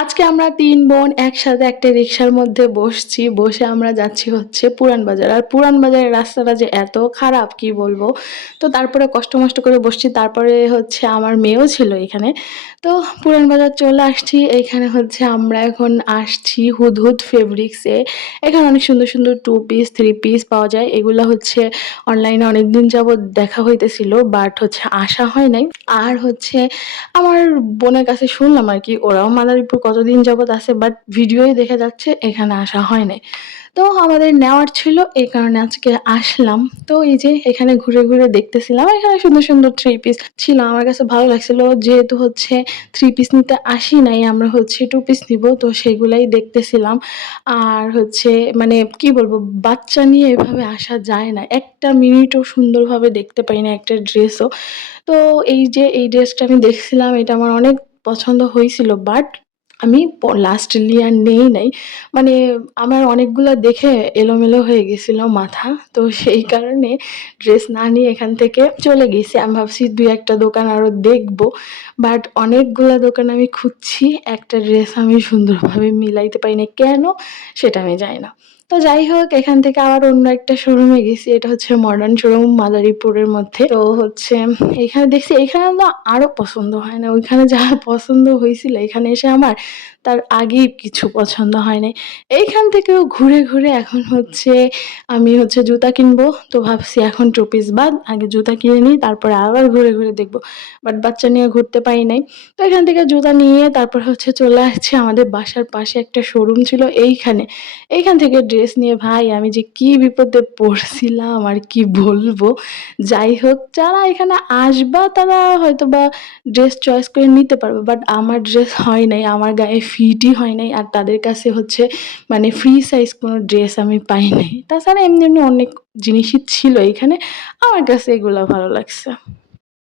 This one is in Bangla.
আজকে আমরা তিন বোন একসাথে একটা রিক্সার মধ্যে বসছি, বসে আমরা যাচ্ছি হচ্ছে পুরান বাজার। আর পুরান বাজারের রাস্তাটা যে এত খারাপ, কি বলব? তো তারপরে কষ্ট মষ্ট করে বসছি, তারপরে হচ্ছে আমার মেয়েও ছিল এখানে। তো পুরান বাজার চলে আসছি, এখানে হচ্ছে আমরা এখন আসছি হুদহুদ ফেব্রিক্সে এখানে অনেক সুন্দর সুন্দর টু পিস থ্রি পিস পাওয়া যায়। এগুলো হচ্ছে অনলাইনে অনেক দিন যাবৎ দেখা হইতেছিল বাট হচ্ছে আসা হয় নাই। আর হচ্ছে আমার বোনের কাছে শুনলাম আর কি, ওরাও মাদারীপুর কতদিন যাবৎ আছে বাট ভিডিওই দেখা যাচ্ছে, এখানে আসা হয় নাই তো আমাদের নেওয়ার ছিল, এই কারণে আজকে আসলাম। তো এই যে, এখানে ঘুরে ঘুরে দেখতেছিলাম, এখানে সুন্দর সুন্দর থ্রি পিস ছিল। আমার কাছে ভালো লাগছিল, যেহেতু হচ্ছে থ্রি পিস নিতে আসি নাই, আমরা হচ্ছে টু পিস নিব, তো সেগুলাই দেখতেছিলাম। আর হচ্ছে মানে কি বলব, বাচ্চা নিয়ে এভাবে আসা যায় না। একটা মিনিটও সুন্দরভাবে দেখতে পাই না একটা ড্রেসও তো এই যে, এই ড্রেসটা আমি দেখছিলাম, এটা আমার অনেক পছন্দ হয়েছিল বাট আমি লাস্ট লিয়ার নেই, নাই। মানে আমার অনেকগুলো দেখে এলোমেলো হয়ে গেছিল মাথা। তো সেই কারণে ড্রেস না নিয়ে এখান থেকে চলে গেছি। আমি ভাবছি দুই একটা দোকান আরও দেখব। বাট অনেকগুলো দোকান আমি খুঁজছি। একটা ড্রেস আমি সুন্দরভাবে মিলাইতে পারি না কেন? সেটা আমি জানি না। তো যাই হোক, এখান থেকে আবার অন্য একটা শোরুমে গেছি। এটা হচ্ছে মডার্ন শোরুম মাদারীপুরের মধ্যে। তো হচ্ছে, এখানে দেখছি, এখানে তো আরও পছন্দ হয় না। ওইখানে যা পছন্দ হয়েছিল, এখানে এসে আমার তার আগেই কিছু পছন্দ হয় নাই। এইখান থেকেও ঘুরে ঘুরে এখন হচ্ছে আমি হচ্ছে জুতা কিনবো। তো ভাবছি এখন টু পিস বাদ, আগে জুতা কিনে নিই, তারপরে আবার ঘুরে ঘুরে দেখব। বাট বাচ্চা নিয়ে ঘুরতে পারি নাই। তো এখান থেকে জুতা নিয়ে তারপর হচ্ছে চলে আসছে আমাদের বাসার পাশে একটা শোরুম ছিল এইখানে। এইখান থেকে ড্রেস নিয়ে, ভাই, আমি যে কি বিপদে পড়ছিলাম, আর কি বলব? যাই হোক, যারা এখানে আসবা, তারা হয়তো বা ড্রেস চয়েস করে নিতে পারবে বাট আমার ড্রেস হয় নাই, আমার গায়ে ফিটই হয় নাই, আর তাদের কাছে হচ্ছে মানে ফ্রি সাইজ কোনো ড্রেস আমি পাই নাই। তাছাড়া এমনি এমনি অনেক জিনিসই ছিল এখানে, আমার কাছে এগুলো ভালো লাগছে।